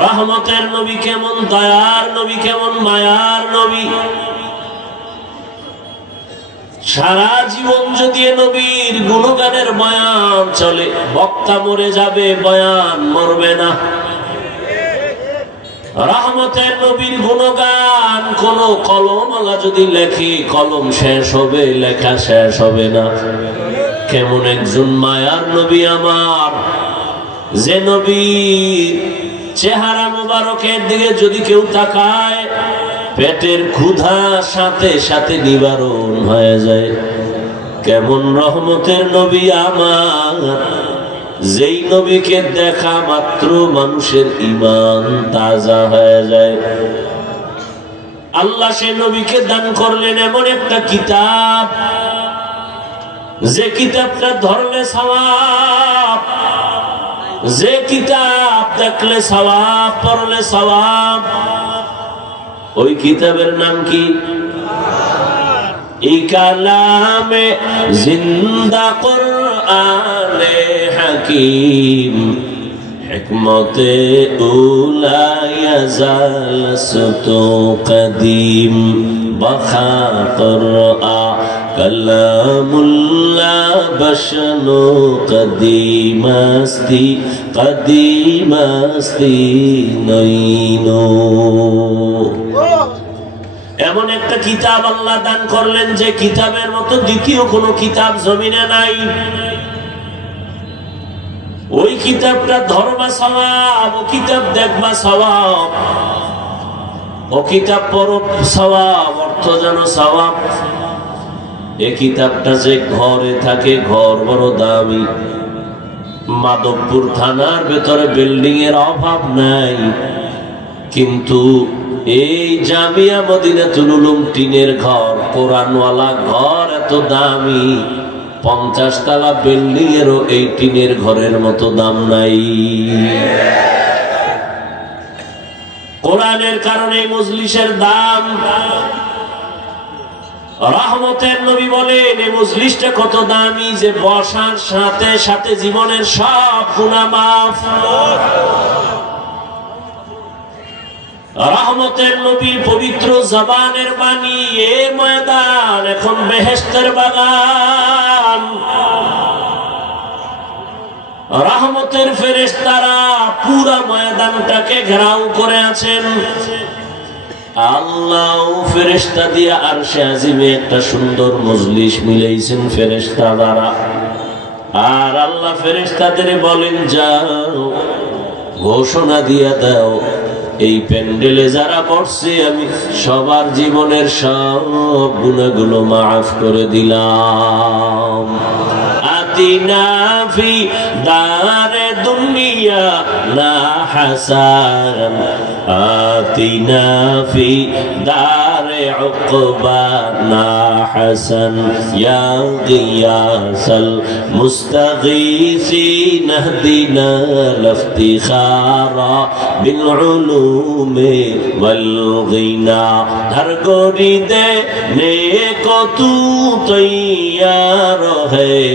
রহমতের নবী কেমন, দয়ার নবী কেমন, মায়ার নবী। সারা জীবন যদি নবীর গুণগানের বয়ান চলে, বক্তা মরে যাবে, বয়ান মরবে না। রহমতের নবীর গুণগান কোন কলমওয়ালা যদি লেখে, কলম শেষ হবে, লেখা শেষ হবে না। কেমন একজন মায়ার নবী আমার, যে নবী চেহারা মুবারকের দিকে যদি কেউ তাকায়, পেটের ক্ষুধা সাথে সাথে নিবারণ হয়ে যায়। কেমন রহমতের নবী আমার, যেই নবীকে দেখা মাত্র মানুষের ঈমান তাজা হয়ে যায়। আল্লাহ সে নবীকে দান করলেন এমন একটা কিতাব, যে কিতাবটা ধরলে সওয়াব, যে কিতাব দেখলে সওয়াব, পড়লে সওয়াব। ওই কিতাবের নাম কি? এই কালামে জিন্দা কুরআনে হাকিম, হিকমতে উলা ইয়াজালসতু কদিম, বখা কুরআ কালামুল্লাহ বশনু কদিমাস্তি, কদিমাস্তি নইনো। এমন একটা কিতাব আল্লাহ দান করলেন, যে কিতাবের মতো দ্বিতীয় কোন কিতাব জমিনে নাই। ওই কিতাবটা ধরবা সওয়াব, ও কিতাব দেখবা সওয়াব, ও কিতাব পড়ো সওয়াব, অর্থ জানো সওয়াব। এই কিতাবটা যে ঘরে থাকে, ঘর বড় দামি। মাধবপুর থানার ভেতরে বিল্ডিং এর অভাব নাই, কিন্তু এই জামিয়া মদিনাতুল উলুম টিনের ঘর, কোরআনওয়ালা ঘর এত দামি, 50 তলা বিল্ডিং এরও এই টিনের ঘরের মতো দাম নাই। কোরআনের কারণে মজলিসের দাম। রহমতের নবী বলেন এই মজলিসটা কত দামি, যে বসার সাথে সাথে জীবনের সব গুনাহ মাফ। রহমতের নবীর পবিত্র জবানের বাণী, এ ময়দান এখন বেহেশতের বাগান। রহমতের ফেরেশতারা পুরা ময়দানটাকে ঘেরাও করে আছেন। আল্লাহ ফেরেশতা দিয়ে আরশে আজিমে একটা সুন্দর মজলিস মিলাইছেন ফেরেশতা দ্বারা। আর আল্লাহ ফেরেশতাদের বলেন, যাও ঘোষণা দিয়া দাও, এই প্যান্ডেলে যারা পড়ছে আমি সবার জীবনের সব গুনাহগুলো মাফ করে দিলাম। আতিনা ফি দারে দুনিয়া না হাসান, আতিনা ফি দারে উকবা না হাসান, ইয়া গিয়াসাল মুস্তাগীসিন ইহদিনা লিফতিখারা বিল উলুমি ওয়াল গিনা। हर गोरी देने को तू तैयार है,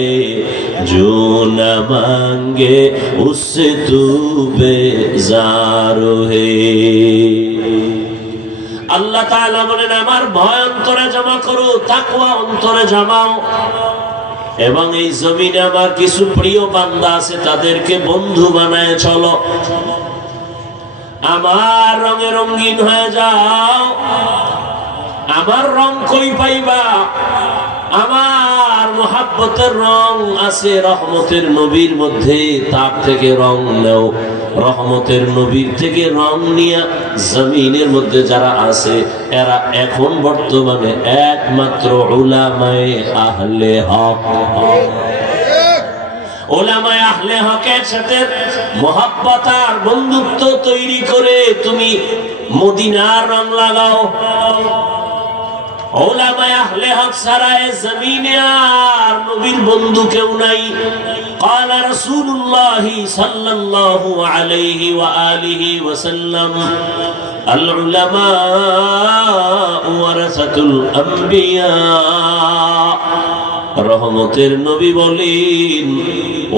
जो न मांगे उससे तू बेजार है। আল্লাহ তাআলা বলেন, আমার ভয় অন্তরে জমা করো, তাকওয়া অন্তরে জমাও। এবং এই জমিনে আমার কিছু প্রিয় বান্দা আছে, তাদেরকে বন্ধু বানায় চলো। আমার রঙে রঙিন হয়ে যাও। আমার রং কই পাইবা? আমার মোহাব্বতের রং আছে রহমতের নবীর মধ্যে, তার থেকে রং নাও। রহমতের নবীর থেকে রং নিয়ে জমিনের মধ্যে যারা আছে, এরা এখন বর্তমানে একমাত্র উলামায়ে আহলে হক। উলামায়ে আহলে হকের সাথে মোহাব্বত আর বন্ধুত্ব তৈরি করে তুমি মদিনার রং লাগাও। উলামায়ে আহলে হক ছাড়া এই জমিনে আর নবীর বন্ধু কেউ নাই। قال رسول الله صلى الله عليه وآله وسلم العلماء ورثة الأنبياء। রহমতের নবী বলেন,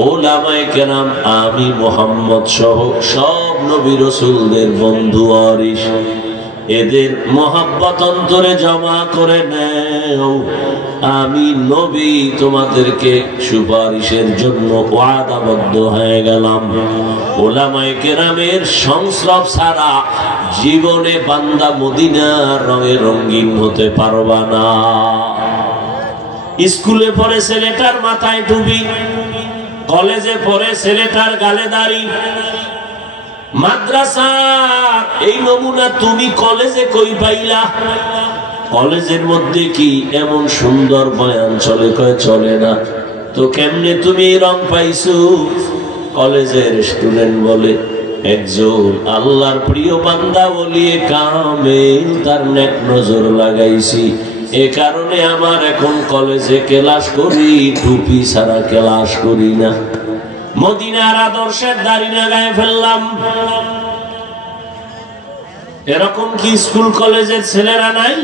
উলামায়ে কেরাম আমি মুহাম্মদ সহ সব নবী রাসূলদের বন্ধু ওয়ারিস, এদের মহব্বত অন্তরে জমা করে নাও। আমি নবী তোমাদেরকে সুপারিশের জন্য ওয়াদাবদ্ধ হয়ে গেলাম। উলামায়ে কেরামের সংস্রব ছাড়া জীবনে বান্দা মদিনার রঙে রঙিন হতে পারবা না। স্কুলে পড়ে ছেলেটার মাথায় টুপি, কলেজে পড়ে ছেলেটার গালে দাড়ি, মাদ্রাসা এই নমুনা তুমি কলেজে কই পাইলা? কলেজের মধ্যে কি এমন সুন্দর বয়ান চলে? কয় চলে না। তো কেমনে তুমি রং পাইছো? কলেজের স্টুডেন্ট বলে একজন আল্লাহর প্রিয় বান্দা বলিয়ে কামেল তার নেক নজর লাগাইছি, এ কারণে আমার এখন কলেজে ক্লাস করি, টুপি ছাড়া ক্লাস করি না। মদিনার আদর্শের দাড়ি না গায়ে ফেললাম। এরকম কি স্কুল কলেজের ছেলেরা নাই?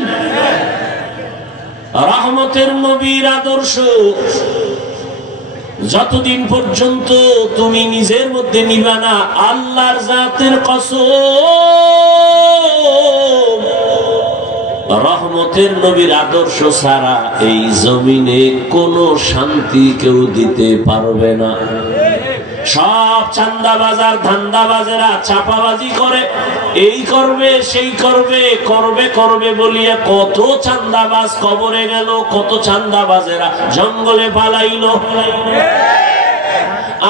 রহমতের নবীর আদর্শ যতদিন পর্যন্ত তুমি নিজের মধ্যে নিবা না, আল্লাহর জাতের কসম, রহমতের নবীর আদর্শ ছাড়া এই জমিনে কোনো শান্তি কেউ দিতে পারবে না। সব চান্দাবাজার ধান্দাবাজেরা চাপাবাজি করে, এই করবে সেই করবে, করবে করবে বলিয়া কত চান্দাবাজ কবরে গেল, কত চান্দাবাজেরা জঙ্গলে পালাইল।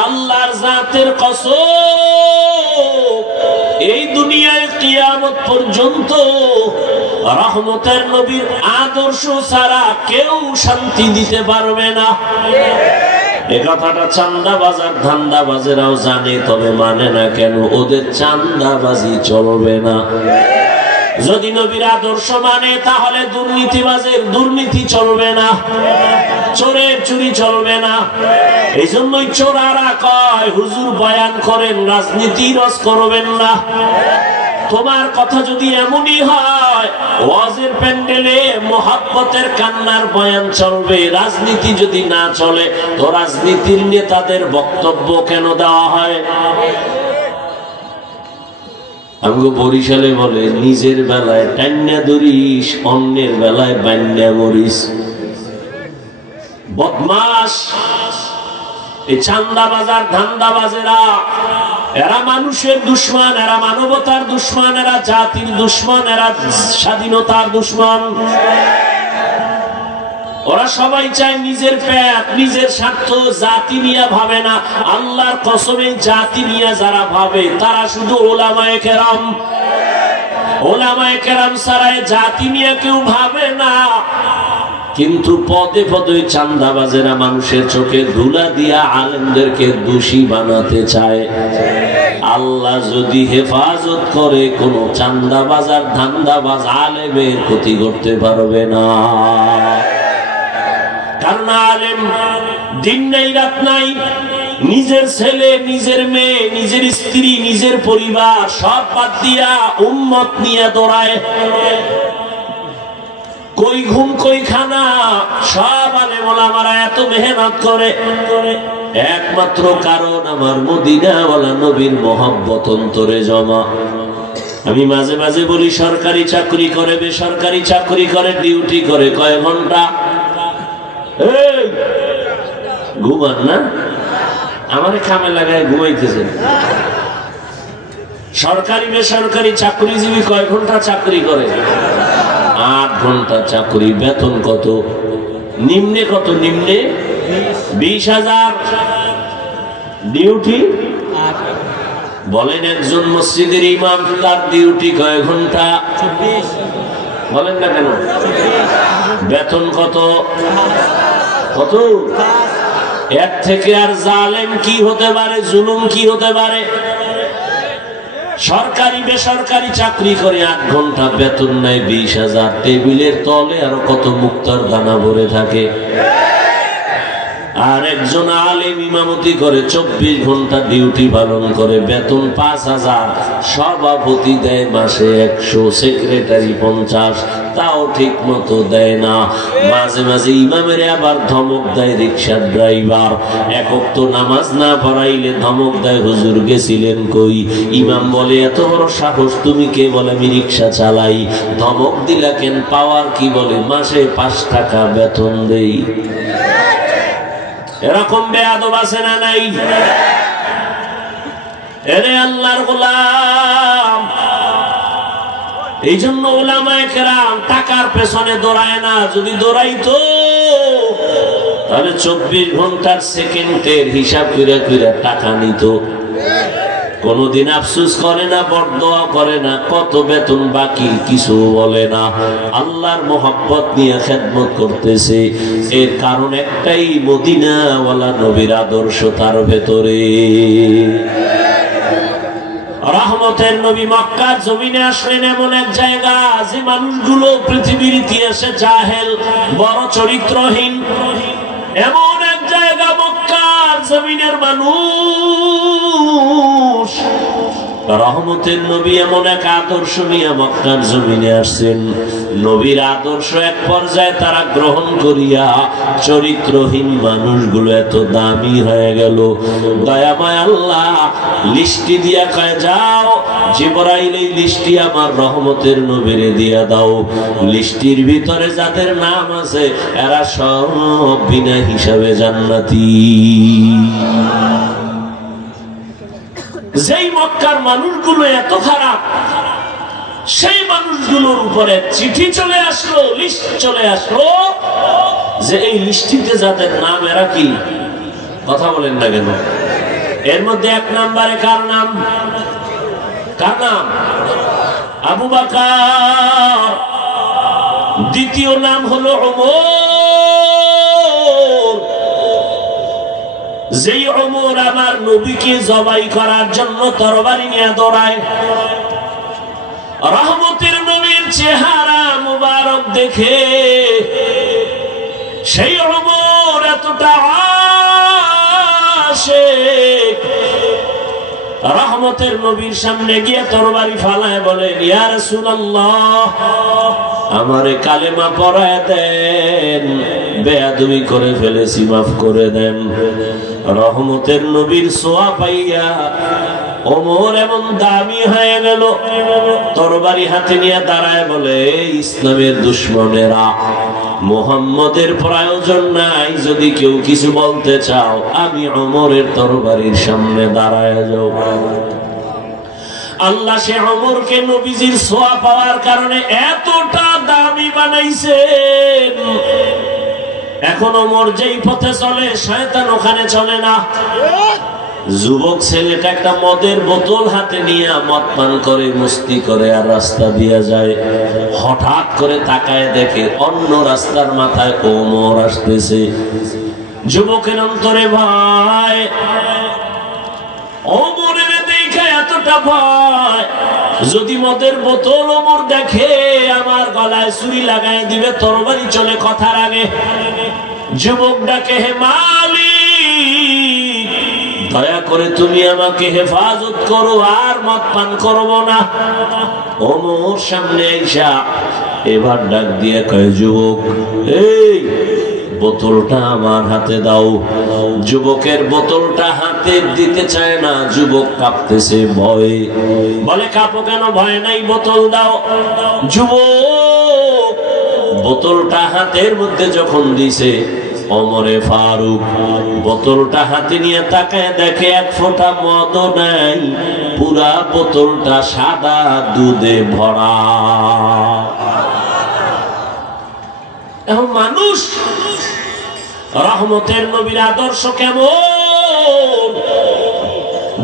আল্লাহর জাতের কসম, এই দুনিয়ায় কিয়ামত পর্যন্ত রহমতের নবীর আদর্শ ছাড়া কেউ শান্তি দিতে পারবে না। এ কথাটা চান্দাবাজার ধান্দাবাজেরাও জানে, তবে মানে না কেন? ওদের চান্দাবাজি চলবে না। যদি নবীর আদর্শ মানে তাহলে দুর্নীতিবাজের দুর্নীতি চলবে না, চোরের চুরি চলবে না। এই জন্যই চোরারা কয় হুজুর বয়ান করেন, রাজনীতি রস করবেন না। তোমার কথা যদি এমনই হয়, ওয়াজের প্যান্ডেলে মোহাব্বতের কান্নার বয়ান চলবে, রাজনীতি যদি না চলে, তো রাজনীতির নেতাদের বক্তব্য কেন দেওয়া হয়? আমগো বরিশালে বলে নিজের বেলায় টান্না ধরিস, অন্যের বেলায় বান্যা মরিস। বদমাস এই চান্দাবাজার ধান্দাবাজেরা, এরা মানুষের দুশ্মন, এরা মানবতার দুশ্মন, এরা জাতির দুশ্মন, এরা স্বাধীনতার দুশ্মন। ওরা সবাই চায় নিজের পেট, নিজের স্বার্থ, জাতি নিয়ে ভাবে না। আল্লাহর কসমে জাতি নিয়ে যারা ভাবে তারা শুধু ওলামায়ে কেরাম। ওলামায়ে কেরাম ছাড়া জাতি নিয়ে কেউ ভাবে না। কিন্তু পদে পদে চান্দাবাজেরা মানুষের চোখে ধুলা দিয়া আলেমদেরকে দোষী বানাতে চায়। আল্লাহ যদি হেফাজত করে, কোন চান্দাবাজার ধান্দাবাজ আলেমের ক্ষতি করতে পারবে না। কারণ আলেম দিন নাই রাত নাই, নিজের ছেলে, নিজের মেয়ে, নিজের স্ত্রী, নিজের পরিবার সব বাদ দিয়া উম্মত নিয়ে দৌড়ায়। কই ঘুম কই খানা, সব আলেম ওলামারা এত মেহনত করে, একমাত্র কারণ আমার মদিনাওয়ালা নবীর মহব্বত অন্তরে জমা। আমি মাঝে মাঝে বলি, সরকারি চাকরি করে, বেসরকারি চাকরি করে, ডিউটি করে কয় ঘন্টা? ঘুমান না, আমারে কামে লাগায় ঘুমাইতেছেন। সরকারি বেসরকারি চাকরিজীবী কয় ঘন্টা চাকরি করে? 8 ঘন্টা চাকরি। বেতন কত? নিম্নে কত? নিম্নে 20,000। ডিউটি বলেন, একজন মসজিদের ইমাম তার ডিউটি কয় ঘন্টা? 24। বলেন না কেন? বেতন কত? কত? এর থেকে আর জালেম কি হতে পারে, জুলুম কি হতে পারে? সরকারি বেসরকারি চাকরি করে 8 ঘন্টা, বেতন নেয় 20,000। টেবিলের তলে আরো কত মুক্তার দানা ভরে থাকে। আর একজন আলেম ইমামতি করে 24 ঘন্টা ডিউটি পালন করে, বেতন 5,000, সভাপতি দেয় মাসে 100, সেক্রেটারি 50, তাও ঠিক মতো দেয় না। মাঝে মাঝে ইমামের আবার ধমক দেয় রিক্সার ড্রাইভার, এক ওয়াক্ত নামাজ না পড়াইলে ধমক দেয়, হুজুর গেছিলেন কই? ইমাম বলে এত বড় সাহস তুমি কে? বলে আমি রিক্সা চালাই। ধমক দিলা কেন? পাওয়ার কি? বলে মাসে 5 টাকা বেতন দেই। এরকম বেয়াদব আছে না নাই? এরে আল্লাহর গোলাম, এই জন্য উলামায়ে কেরাম টাকার পেছনে দৌড়ায় না। যদি দৌড়াইতো তাহলে 24 ঘন্টার সেকেন্ডের হিসাব করে করে টাকা নিত। কোনদিন আফসোস করে না, বরদোয়া করে না, কত বেতন বাকি কিছু বলে না। আল্লাহর মোহাব্বত নিয়ে খেদমত করতেছে। এর কারণ একটাই, মদিনাওয়ালা নবীর আদর্শ তার ভেতরে। রহমতের নবী মক্কার জমিনে আসলেন এমন এক জায়গা, যে মানুষগুলো পৃথিবীর ইতিহাসে জাহেল, বড় চরিত্রহীন, এমন এক জায়গা মক্কার জমিনের মানুষ। রহমতের নবী এমন এক আদর্শ নিয়ে মক্কার জমিনে আসছেন। নবীর আদর্শ এক পর্যায়ে তারা গ্রহণ করিয়া চরিত্রহীন মানুষগুলো এত দামি হয়ে গেল। দয়াময় আল্লাহ লিস্টি দিয়া কয়, যাও জিবরাইল এই লিস্টি আমার রহমতের নবীরে দিয়া দাও। লিস্টির ভিতরে যাদের নাম আছে এরা সব বিনা হিসাবে জান্নাতি। যেই মক্কার মানুষগুলো এত খারাপ, সেই মানুষগুলোর উপরে চিঠি চলে আসলো, লিস্ট চলে আসলো, যে এই লিস্টিতে যাদের নাম, এরা কি? কথা বলেন না কেন? এর মধ্যে 1 নম্বরে কার নাম? কার নাম? আবু বকর। দ্বিতীয় নাম হলো ওমর। যেই ওমর আমার নবীকে জবাই করার জন্য তরবারি নিয়ে দৌড়ায়। রহমতের নবীর চেহারা মুবারক দেখে সেই ওমর এতটা আশিক, রহমতের নবীর সামনে গিয়ে তরবারি ফালায় বলে, ইয়া রাসূলুল্লাহ আমারে কালেমা পড়ায় দেন, বেয়াদবি করে ফেলেছি, মাফ করে দেন। রহমতের নবীর ছোঁয়া পাইয়া ওমর এমন দামি হয়ে গেল, তরবারি হাতে নিয়ে দাঁড়ায় বলে, ইসলামের দুশমনেরা, মুহাম্মদের প্রয়োজন নাই, যদি কেউ কিছু বলতে চাও আমি ওমরের তরবারির সামনে দাঁড়ায় যাও। আল্লাহ সে ওমরকে নবীজির ছোঁয়া পাওয়ার কারণে এতটা দামি বানাইছেন, এখন ওমর যেই পথে চলে শয়তান ওখানে চলে না। যুবক ছেলেটা একটা মদের বোতল হাতে নিয়ে মদ পান করে, মস্তি করে আর রাস্তা দিয়ে যায়। হঠাৎ করে তাকায় দেখে অন্য রাস্তার মাথায় ওমর আসতেছে। যুবকের অন্তরে ভয়, ওমরের দেখে এতটা ভয়, যদি মদের বোতল ওমর দেখে আমার গলায় ছুরি লাগাই দিবে, তরবারি চলে কথার আগে। যুবক ডাকে, হে মালিক, দয়া করে তুমি আমাকে হেফাজত করো, আর মদ পান করব না। ওমর সামনে আইসা এবার ডাক দিয়ে কয়, যুবক এই বোতলটা আমার হাতে দাও। যুবকের বোতলটা হাতে দিতে চায় না, যুবক কাঁপতেছে ভয়ে। বলে, কাঁপো কেন? ভয় নাই, বোতল দাও। যুবক বোতলটা হাতের মধ্যে যখন দিছে, ওমরে ফারুক বোতলটা হাতে নিয়ে তাকায় দেখে এক ফোঁটা মদ নাই, পুরা বোতলটা সাদা দুধে ভরা। এখন মানুষ রহমতের নবীর আদর্শ কেমন?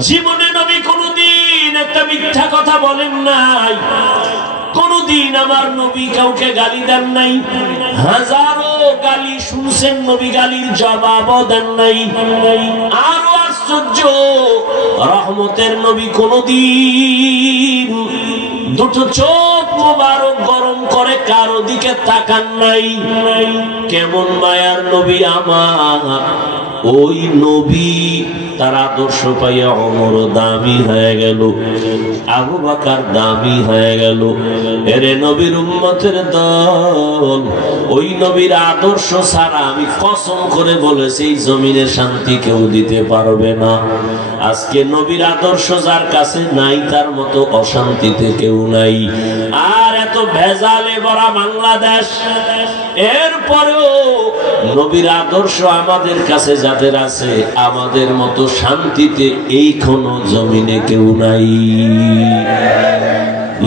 জীবনে নবী কোনদিন একটা মিথ্যা কথা বলেন নাই, কোনদিন আমার নবী কাউকে গালি দেন নাই। হাজারো গালি শুনছেন, নবী গালির জবাবও দেন নাই। আরো আশ্চর্য, রহমতের নবী কোনদিন দুটো চোখ মোবারক গরম করে কারো দিকে তাকান নাই। কেমন মায়ার নবী আমার, ওই নবী তার আদর্শ পাইয়া ওমর দামি হয়ে গেল, আবু বকর দামি হয়ে গেল। এরে নবীর উম্মতের দল, ওই নবীর আদর্শ ছাড়া আমি কসম করে বলেছি এই জমিনে শান্তি কেউ দিতে পারবে না। আজকে নবীর আদর্শ যার কাছে নাই তার মতো অশান্তিতে কেউ নাই। আর এত ভেজালে ভরা বাংলাদেশ, এরপরেও নবীর আদর্শ আমাদের কাছে যাদের আছে, আমাদের মতো শান্তিতে এই কোন জমিনে কেউ নাই।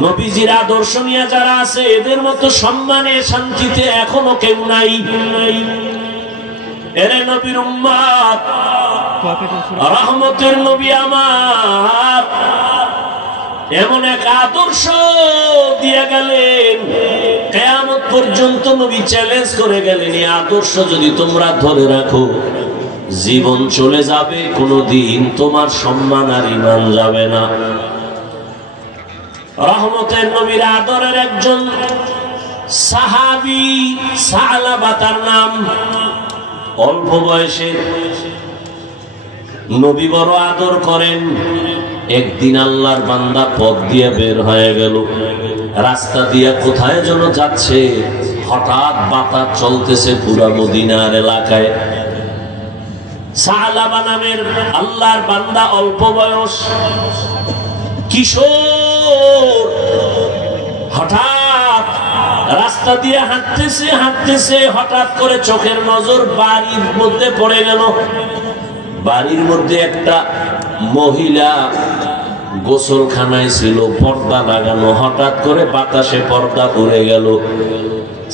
নবীজির আদর্শ নিয়ে যারা আছে এদের মতো সম্মানে শান্তিতে এখনো কেউ নাই। এরে নবীর উম্মত, রহমতের নবী আমার এমন এক আদর্শ দিয়ে গেলেন, কিয়ামত পর্যন্ত নবী চ্যালেঞ্জ করে গেলেন, এই আদর্শ যদি তোমরা ধরে রাখো জীবন চলে যাবে, কোনদিন তোমার সম্মান আর ঈমান যাবে না। রহমতের নবীর আদরের একজন সাহাবী সালাবা তার নাম, অল্প বয়সে নবী বড় আদর করেন। একদিন আল্লাহর বান্দা পথ দিয়ে বের হয়ে গেল, রাস্তা দিয়ে কোথায় যেন যাচ্ছে, হঠাৎ বাতাস চলতেছে পুরা মদিনার এলাকায়। সালাবা নামের আল্লাহর বান্দা অল্প বয়স কিশোর, হঠাৎ রাস্তা দিয়ে হাঁটতেছে হাঁটতেছে, হঠাৎ করে চোখের নজর বাড়ির মধ্যে পড়ে গেল। বাড়ির মধ্যে একটা মহিলা গোসলখানায় ছিল, পর্দা লাগানো, হঠাৎ করে বাতাসে পর্দা উড়ে গেল।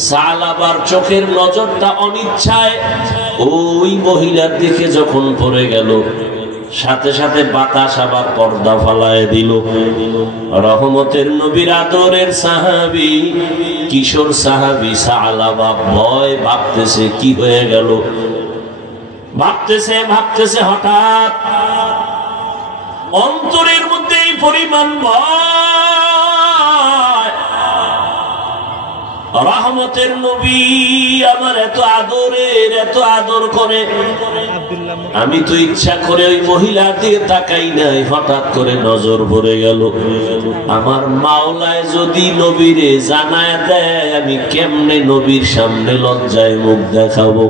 সালাবার চোখের নজরটা অনিচ্ছায় ওই মহিলার দিকে যখন পড়ে গেল, সাথে সাথে বাতাস আবার পর্দা ফালায় দিল। রহমতের নবীর আদরের সাহাবী কিশোর সাহাবী সালাবা ভয় ভাবতেছে কি হয়ে গেল, ভাবতেছে ভাবতেছে, হঠাৎ অন্তরের মধ্যে এই পরিমাণ ভয়। রহমতের নবী আমার এত আদরের, এত আদর করে, আমি তো ইচ্ছা করে ওই মহিলার দিকে তাকাই নাই, হঠাৎ করে নজর পড়ে গেল। আমার মাওলায় যদি নবীরে জানায় দেয়, আমি কেমনে নবীর সামনে লজ্জায় মুখ দেখাবো।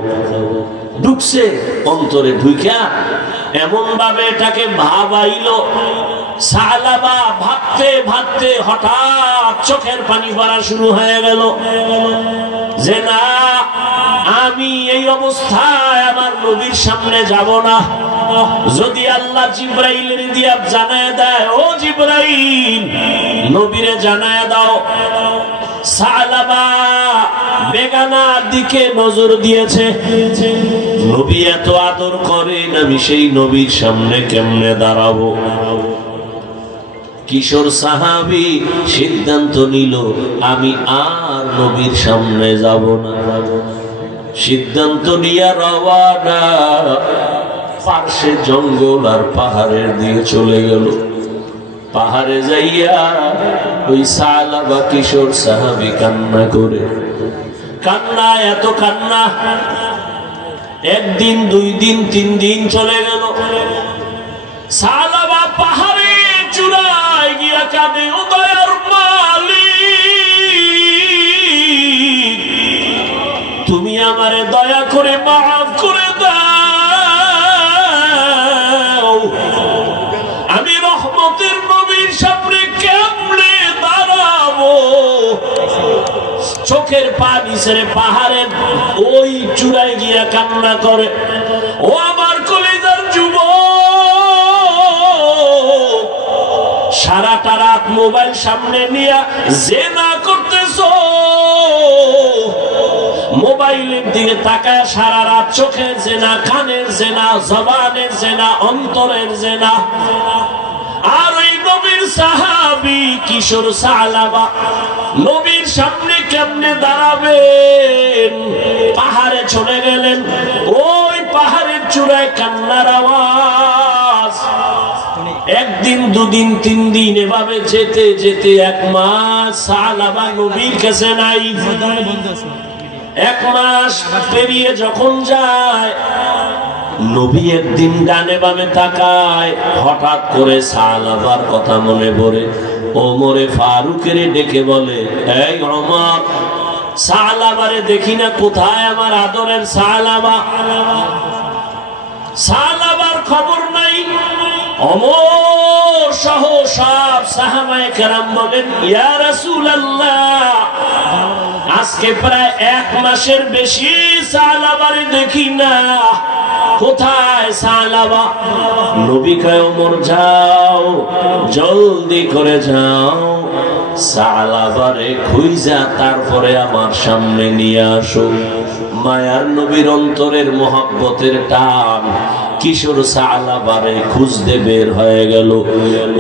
ঢুকছে অন্তরে, ঢুকা এমন ভাবে এটাকে ভাবাইল। সালাবা ভাবতে ভাবতে হঠাৎ চোখের পানি পড়া শুরু হয়ে গেল যে না, আমি এই অবস্থায় আমার নবীর সামনে যাব না। যদি আল্লাহ জিবরাইলের দিয়া জানায় দেয়, ও জিবরাইল নবীরে জানায় দাও সালাবা বেগানার দিকে নজর দিয়েছে, নবী এত আদর করেন, আমি সেই নবীর সামনে কেমনে দাঁড়াবো। কিশোর সাহাবী সিদ্ধান্ত নিল, আমি আর নবীর সামনে যাব না। সিদ্ধান্ত নিয়ে রওয়ানা, পার্শ্বে জঙ্গল আর পাহাড়ের দিকে চলে গেল। পাহাড়ে যাইয়া ওই সালাবা কিশোর সাহাবী কান্না করে, কান্না এত কান্না, একদিন দুই দিন তিন দিন চলে গেল। সালাবা পাহাড়ে চূড়ায় গিয়া কাঁদে, ও দয়ার মালিক তুমি আমারে দয়া করে মাফ করে দাও, আমি রহমতের নবীর সামনে কেমনে দাঁড়াবো। চোখের পানি ছেড়ে পাহাড়ের ওই চূড়ায় গিয়া কান্না করে, ও আমার কলিজার যুবক, সারাটা রাত মোবাইল সামনে নিয়ে জেনা করতেছো, মোবাইলের দিকে তাকায় সারা রাত চোখের জেনা, কানের জেনা, জবানের জেনা, অন্তরের জেনা। আর ওই নবীর সাহাবী কিশোর সালাবা নবীর সামনে কেমনে দাঁড়াবেন, পাহাড়ে চলে গেলেন। ওই পাহাড়ের চূড়ায় কান্নার আওয়াজ, একদিন দুদিন তিন দিন এভাবে যেতে যেতে এক মাস সাহাবা নবীর কাছে নাই। এক মাস পেরিয়ে যখন যায়, নবী একদিন ডানে বামে তাকায়, হঠাৎ করে সাহাবার কথা মনে পড়ে। ওমরে ফারুকের ডেকে বলে, এই ওমর, সাহাবারে দেখি না, কোথায় আমার আদরের সাহাবা? সাহাবার খবর নাই। ওমর সহ সব সাহাবায়ে কেরাম বলেন, ইয়া রাসূলুল্লাহ, আজকে প্রায় এক মাসের বেশি সাহাবারে দেখি না, কোথায় সাহাবা? নবী কয়, ওমর যাও, জলদি করে যাও, সাহাবারে খুঁজা তারপরে আমার সামনে নিয়ে আসো। মায়ার নবীর অন্তরের মহব্বতের টান কিশোর সাহাবারে খুঁজতে বের হয়ে গেল।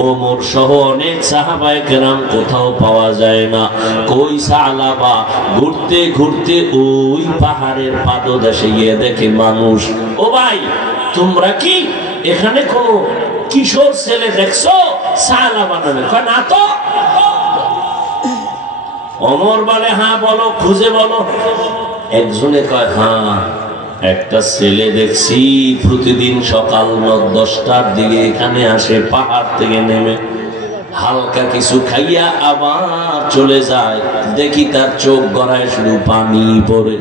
ওমর সহ অনেক সাহাবায়ে কেরাম, কোথাও পাওয়া যায় না। কই সাহাবা? ঘুরতে ঘুরতে ওই পাহাড়ের পাদদেশে গিয়ে দেখে মানুষ। ও ভাই, তোমরা কি এখানে কোন কিশোর ছেলে দেখছো সাহাবা নামে? কয় না তো। ওমর বলে, হ্যাঁ বলো, খুঁজে বলো। একজনে কয়, হ্যাঁ, একটা ছেলে দেখছি প্রতিদিন সকাল 10টার দিকে এখানে আসে, পাহাড় থেকে নেমে হালকা কিছু খাইয়া আবার চলে যায়। দেখি তার চোখ গড়ায় শুধু পানি পড়ে।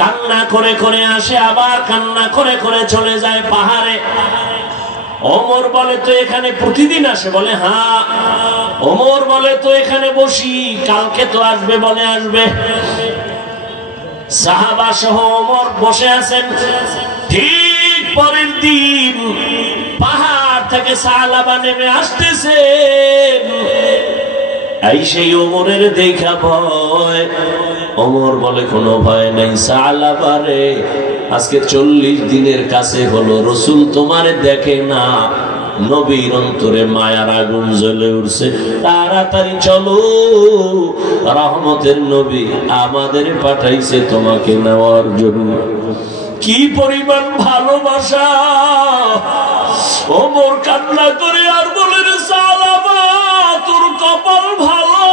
কান্না করে করে আসে, আবার কান্না করে করে চলে যায় পাহাড়ে। ওমর বলে, তো এখানে প্রতিদিন আসে? বলে, হ্যাঁ। ওমর বলে, তো এখানে বসি, কালকে তো আসবে? বলে, আসবে। সাহাবা সহ ওমর বসে আছেন। ঠিক পরের দিন পাহাড় থেকে সাহাবা নেমে আসতেছে। এই সেই ওমরের দেখা ভয়। ওমর বলে, কোনো ভয় নাই সাহাবারে, আজকে 40 দিনের কাছে হলো রসুল তোমারে দেখে না। নবীর অন্তরে মায়ার আগুন জ্বলে উঠছে। তাড়াতাড়ি চলো, রহমতের নবী আমাদের পাঠাইছে তোমাকে নেওয়ার জন্য। কি পরিমাণ ভালোবাসা! ওমর কান্না করে আর বলে, রে সাহাবা, তোর কপাল ভালো,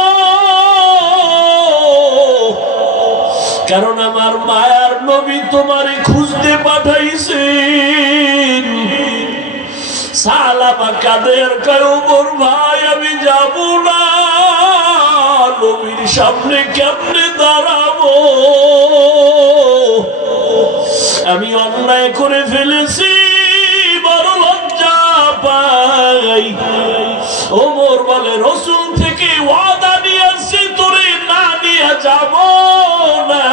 কারণ আমার মায়ার নবী তোমারে খুঁজতে পাঠাইছেন। সাহাবা কাদের কয়, ওমর ভাই, আমি যাব না, নবীর সামনে কেমনে দাঁড়াবো? আমি অন্যায় করে ফেলেছি, বড় লজ্জা পাই। ওমর বলে, রসুল থেকে ওয়াদা নিয়ে আসছি, তোরে না নিয়ে যাব না।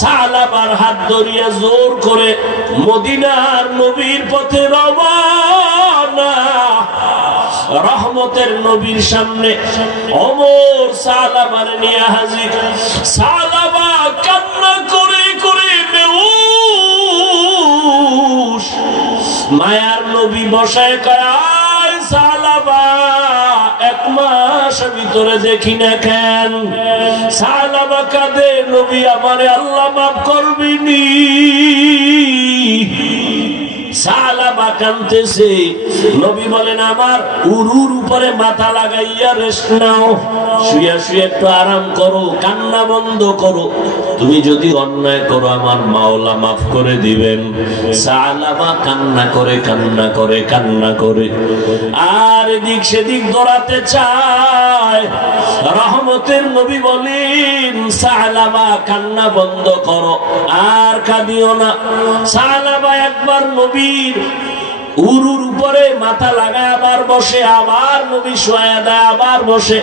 সাহাবার হাত ধরিয়া জোর করে মদিনার নবীর পথে রওনা। রহমতের নবীর সামনে ওমর সাহাবার নিয়ে হাজির। সাহাবা কান্না করে করে বেহুশ। মায়ার নবী বসায় কয়, আয় সাহাবা, এক মাস ভিতরে দেখি না কেন? সাহাবা কাঁদে, নবী আমারে আল্লাহ মাফ করবেনি। সাহাবা কাঁদতেছে। নবী বলেন, আমার উরুর উপরে মাথা লাগাইয়া রেস্ট নাও, শুয়ে শুয়ে একটু আরাম করো, কান্না বন্ধ করো। তুমি যদি অন্যায় করো আমার মাওলা মাফ করে দিবেন। সাহাবা কান্না করে কান্না করে কান্না করে আর এদিক সেদিক দৌড়াতে চায়। রহমতের নবী বলেন, সাহাবা কান্না বন্ধ করো, আর কাঁদিও না। সাহাবা একবার নবীর উরুর উপরে মাথা লাগায় আবার বসে, আবার নবী শোয়া দেয়, আবার বসে।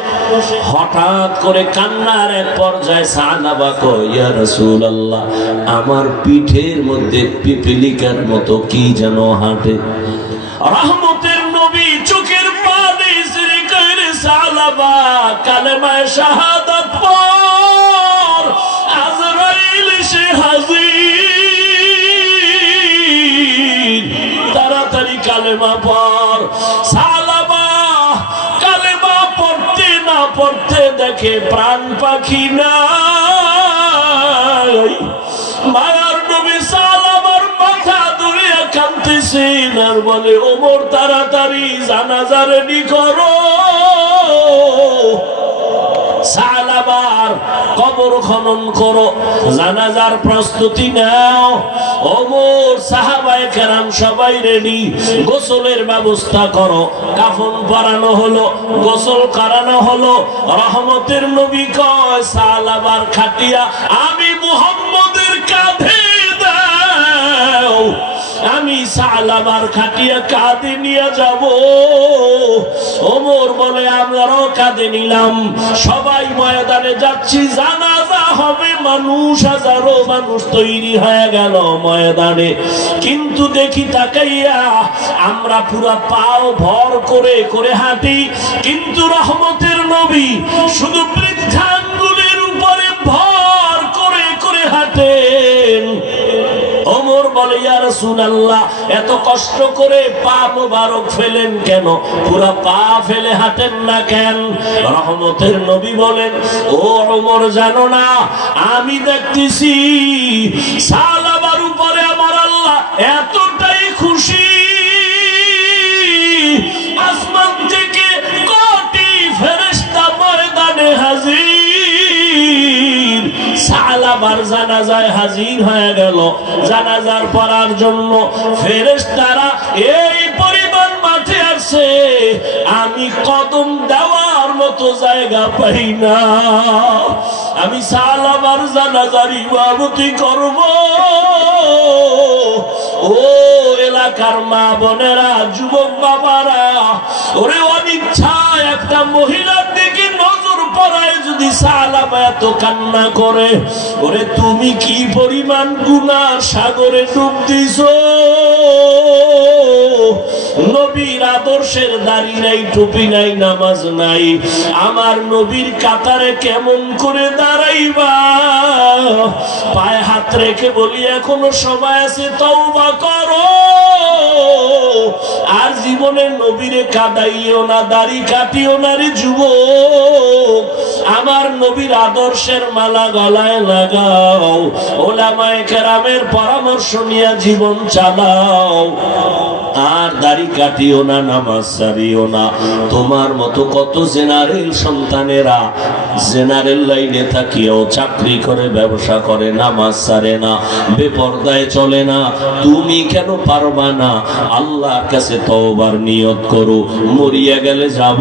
হঠাৎ করে কান্নার এক পর্যায়ে সাহাবা কয়, ইয়া রাসূলুল্লাহ, আমার পিঠের মধ্যে পিপিলিকার মতো কি যেন হাঁটে। রহমতের নবী চোখের পানি ছেড়ে কয়, রে সাহাবা, কালেমায়ে শাহাদাত পড়, আজরাইল সে হাজির, তাড়াতাড়ি কালেমা পড়। সাহাবা কালেমা পড়তে না পড়তে দেখে প্রাণ পাখি নাই। মায়ার নবী সাহাবার মাথা ধরে কাঁদতেছেন আর বলে, ওমর তাড়াতাড়ি জানাজা রেডি করো, সালাবার কবর খনন করো, জানাজার প্রস্তুতি নাও। ওমর সাহাবায়ে কেরাম সবাই রেডি, গোসলের ব্যবস্থা করো। কাফন পরানো হলো, গোসল করানো হলো। রহমতের নবী কয়, সালাবার খাটিয়া আমি মুহাম্মদের কাঁধে দাও, আমি সালাবার খাটিয়া কাঁধে নিয়ে যাব। ওমর বলে, আমরাও কাঁধে নিলাম, সবাই ময়দানে যাচ্ছি, জানাজা হবে। মানুষ, হাজারো মানুষ তৈরি হয়ে গেল ময়দানে। কিন্তু দেখি তাকাইয়া আমরা পুরা পাও ভর করে করে হাঁটি, কিন্তু রহমতের নবী শুধু বৃদ্ধাঙ্গুলের উপরে ভর করে করে হাঁটেন। ওমর বলে, ইয়া রাসূলুল্লাহ, এত কষ্ট করে পা মোবারক ফেলেন কেন? পুরা পা ফেলে হাঁটেন না কেন? রহমতের নবী বলেন, ও ওমর, জানো না আমি দেখতেছি সালাবার উপরে আমার আল্লাহ এতটাই খুশি, আসমান থেকে কোটি ফেরেশতা ময়দানে হাজির। সালাবার জানাজায় হাজির হয়ে গেল, জানাজার পড়ার জন্য ফেরেশতারা এই পরিমাণ মাঠে আসে, আমি কদম দেওয়ার মতো জায়গা পাই না। আমি সালাবার জানাজার ইবাদতি করব। ও এলাকার মা বোনেরা, যুবক বাবারা, ওরে অনিচ্ছায় একটা মহিলার দিকে নজর পড়ায় যদি সালাবা এত কান্না করে, ওরে তুমি কি পরিমাণ গুনার সাগরে ডুব দিছো। নবীর আদর্শের দাড়ি নাই, টুপি নাই, নামাজ নাই, আমার নবীর কাতারে কেমন করে দাঁড়াইবা? পায়ে হাত রেখে বলি, এখনো সময় আছে, তওবা করো। আর জীবনে নবীরে কাদাইও না, দাড়ি কাটিও না রে যুবক। আমার নবীর আদর্শের মালা গলায় লাগাও, ওলামায়ে কেরামের পরামর্শ নিয়ে জীবন চালাও। আর দাড়ি কাটিও না, নামাজ ছাড়িও না। তোমার মতো কত জেনারেল সন্তানেরা জেনারেল লাইনে থাকিও চাকরি করে, ব্যবসা করে, নামাজ ছাড়ে না, বেপরদায় চলে না। তুমি কেন পারবা না? আল্লাহর কাছে তওবার নিয়ত করো, মরিয়া গেলে যাব,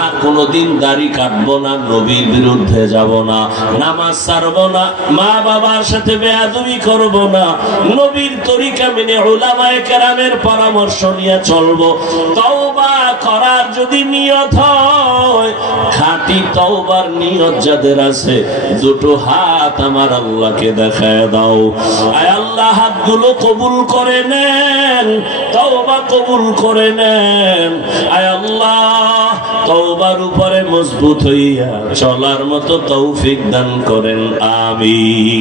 আর কোনোদিন দাড়ি কাটবো না, নবীর বিরুদ্ধে যাব না, নামাজ ছাড়বো না, মা বাবার সাথে বেয়াদবি করব না, নবীর তরিকা মেনে উলামায়ে কেরামের পরামর্শ নিয়ে চলবো। তওবা করার যদি নিয়ত হয়, খাঁটি তওবার নিয়ত যাদের আছে, দুটো হাত আমার আল্লাহকে দেখায় দাও। আয় আল্লাহ, হাতগুলো কবুল করে নেন, তওবা কবুল করে নেন। আয় আল্লাহ, তওবার উপরে মজবুত হইয়া চলার মতো তৌফিক দান করেন, আমিন।